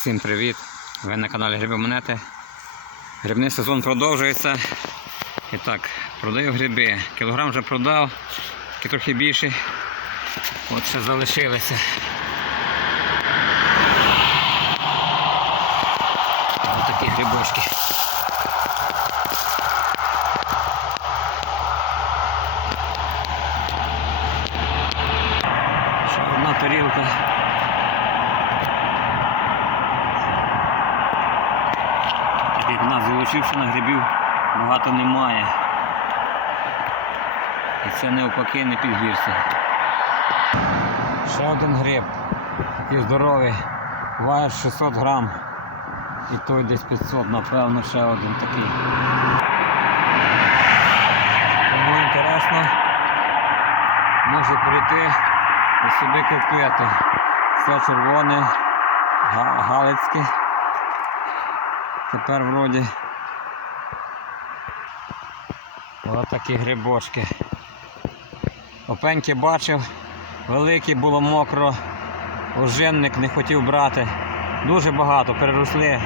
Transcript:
Всім привіт! Ви на каналі Гриби Монети. Грибний сезон продовжується. І так, продаю гриби. Кілограм вже продав, такі трохи більші. От ще залишилися. Ось такі грибочки. Ще одна тарілка. В нас залишивши на грибів багато немає. І це навпаки не підгірся. Ще один гриб. Такий здоровий. Важить 600 грам. І той десь 500, напевно, ще один такий. Кому інтересно, може прийти і собі купити. Все червоне, галицьке. Тепер вроді ось такі грибочки. Опеньки бачив, великі було мокро, ожинник не хотів брати. Дуже багато переросли